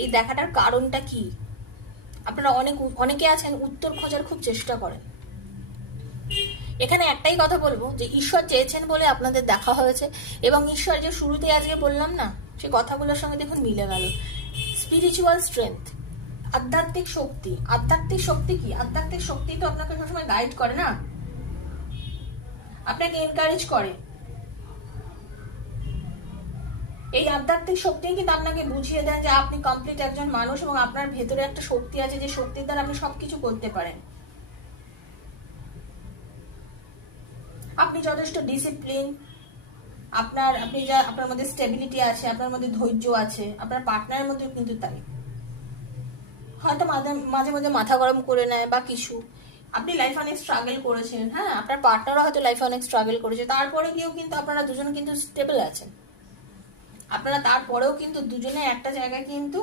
এই দেখাটার কারণটা কি? আপনারা অনেকে আছেন উত্তর খোঁজার খুব চেষ্টা করেন। এখানে একটাই কথা বলবো যে ঈশ্বর চেয়েছেন বলে আপনাদের দেখা হয়েছে, এবং ঈশ্বর যে শুরুতে আজকে বললাম না, সে কথাগুলোর সঙ্গে দেখুন মিলে গেল। স্পিরিচুয়াল স্ট্রেংথ, আধ্যাত্মিক শক্তি। আধ্যাত্মিক শক্তি কি? আধ্যাত্মিক শক্তি তো আপনাকে সবসময় গাইড করে না, আপনাকে এনকারেজ করে। এই আধ্যাত্মিক শক্তি কিন্তু আপনাকে বুঝিয়ে দেন যে আপনি কমপ্লিট একজন মানুষ, এবং আপনার ভেতরে একটা শক্তি আছে, যে শক্তির দ্বারা আপনি সবকিছু করতে পারেন। আপনি যথেষ্ট ডিসিপ্লিন, আপনার মধ্যে স্টেবিলিটি আছে, আপনার মধ্যে ধৈর্য আছে, আপনার পার্টনারের মধ্যে কিন্তু তাই। হয়তো মাঝে মাঝে মাথা গরম করে নেয় বা কিছু, আপনি লাইফ অনেক স্ট্রাগল করেছেন, হ্যাঁ, আপনার পার্টনারও হয়তো লাইফে অনেক স্ট্রাগল করেছে, তারপরে গিয়েও কিন্তু আপনারা দুজন কিন্তু স্টেবল আছেন। আপনারা তারপরেও কিন্তু দুজনে একটা জায়গায় কিন্তু